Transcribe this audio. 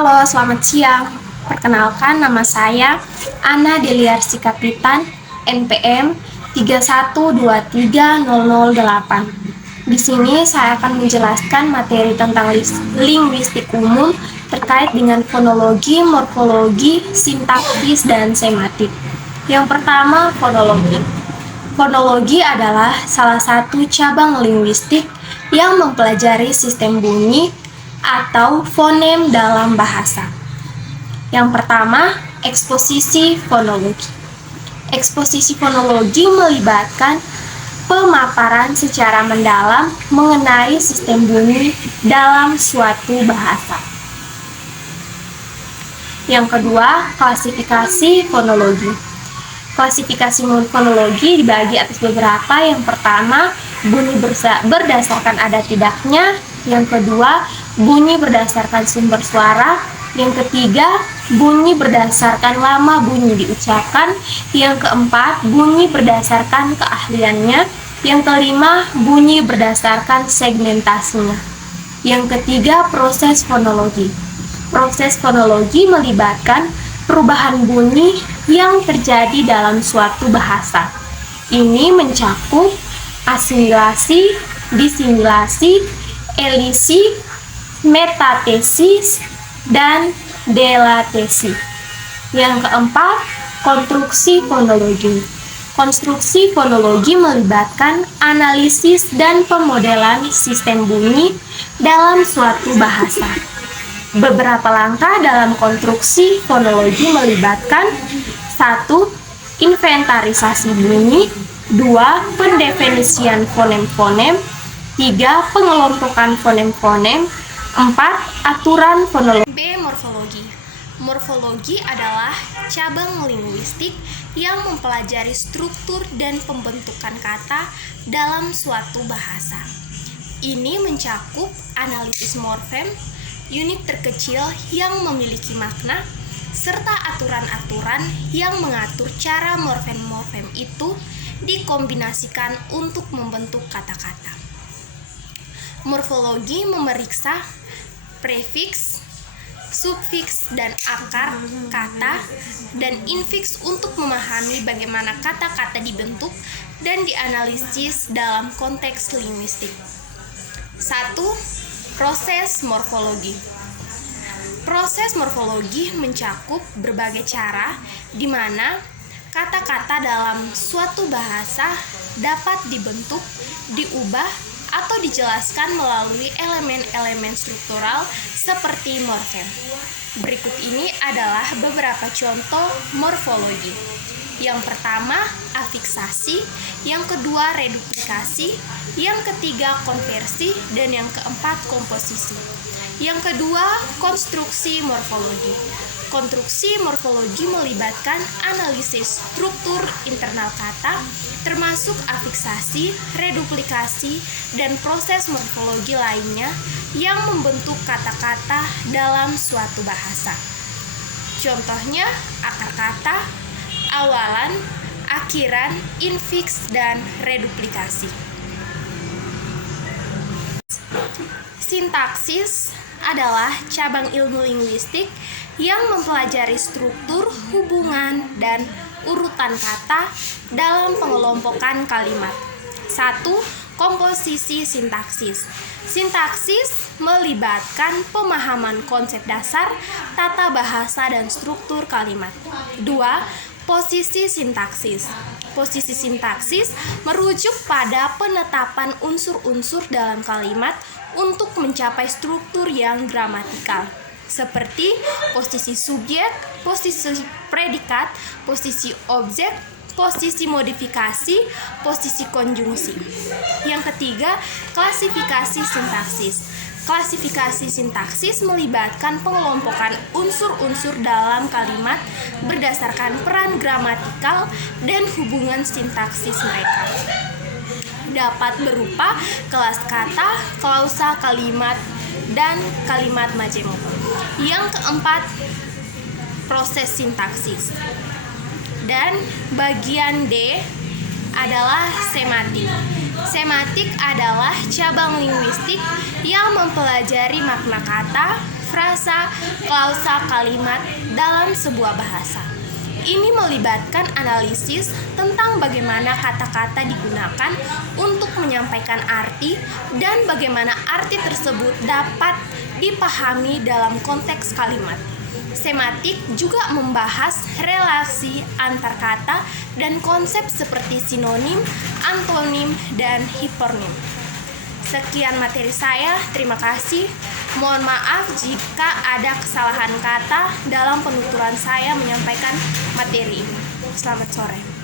Halo, selamat siang. Perkenalkan, nama saya Ana Deliarsi Kapitan, NPM 3123008. Di sini saya akan menjelaskan materi tentang linguistik umum terkait dengan fonologi, morfologi, sintaksis, dan sematik. Yang pertama, fonologi. Fonologi adalah salah satu cabang linguistik yang mempelajari sistem bunyi atau fonem dalam bahasa. Yang pertama, eksposisi fonologi. Eksposisi fonologi melibatkan pemaparan secara mendalam mengenai sistem bunyi dalam suatu bahasa. Yang kedua, klasifikasi fonologi. Klasifikasi fonologi dibagi atas beberapa. Yang pertama, bunyi berdasarkan ada tidaknya. Yang kedua, bunyi berdasarkan sumber suara. Yang ketiga, bunyi berdasarkan lama bunyi diucapkan. Yang keempat, bunyi berdasarkan keahliannya. Yang kelima, bunyi berdasarkan segmentasinya. Yang ketiga, proses fonologi. Proses fonologi melibatkan perubahan bunyi yang terjadi dalam suatu bahasa. Ini mencakup asimilasi, disimilasi, elisi, metatesis, dan delatesi. Yang keempat, konstruksi fonologi. Konstruksi fonologi melibatkan analisis dan pemodelan sistem bunyi dalam suatu bahasa. Beberapa langkah dalam konstruksi fonologi melibatkan 1. Inventarisasi bunyi, 2. Pendefinisian fonem-fonem, 3. Pengelompokan fonem-fonem, 4. Aturan fonologi. B. Morfologi. Morfologi adalah cabang linguistik yang mempelajari struktur dan pembentukan kata dalam suatu bahasa. Ini mencakup analisis morfem, unit terkecil yang memiliki makna, serta aturan-aturan yang mengatur cara morfem-morfem itu dikombinasikan untuk membentuk kata-kata. Morfologi memeriksa prefiks, sufiks, dan akar kata dan infiks untuk memahami bagaimana kata-kata dibentuk dan dianalisis dalam konteks linguistik. 1. Proses morfologi. Proses morfologi mencakup berbagai cara di mana kata-kata dalam suatu bahasa dapat dibentuk, diubah, atau dijelaskan melalui elemen-elemen struktural seperti morfem. Berikut ini adalah beberapa contoh morfologi. Yang pertama, afiksasi, yang kedua, reduplikasi, yang ketiga, konversi, dan yang keempat, komposisi. Yang kedua, konstruksi morfologi. Konstruksi morfologi melibatkan analisis struktur internal kata, termasuk afiksasi, reduplikasi, dan proses morfologi lainnya yang membentuk kata-kata dalam suatu bahasa. Contohnya, akar kata, awalan, akhiran, infiks, dan reduplikasi. Sintaksis adalah cabang ilmu linguistik yang mempelajari struktur, hubungan, dan urutan kata dalam pengelompokan kalimat. 1. Komposisi sintaksis. Sintaksis melibatkan pemahaman konsep dasar, tata bahasa, dan struktur kalimat. 2. Posisi sintaksis. Posisi sintaksis merujuk pada penetapan unsur-unsur dalam kalimat untuk mencapai struktur yang gramatikal, seperti posisi subjek, posisi predikat, posisi objek, posisi modifikasi, posisi konjungsi. Yang ketiga, klasifikasi sintaksis. Klasifikasi sintaksis melibatkan pengelompokan unsur-unsur dalam kalimat berdasarkan peran gramatikal dan hubungan sintaksis mereka. Dapat berupa kelas kata, klausa kalimat, dan kalimat majemuk. Yang keempat, proses sintaksis. Dan bagian D adalah sematik. Sematik adalah cabang linguistik yang mempelajari makna kata, frasa, klausa, kalimat dalam sebuah bahasa. Ini melibatkan analisis tentang bagaimana kata-kata digunakan untuk menyampaikan arti dan bagaimana arti tersebut dapat dipahami dalam konteks kalimat. Sematik juga membahas relasi antar kata dan konsep seperti sinonim, antonim, dan hipernim. Sekian materi saya, terima kasih. Mohon maaf jika ada kesalahan kata dalam penuturan saya menyampaikan materi ini. Selamat sore.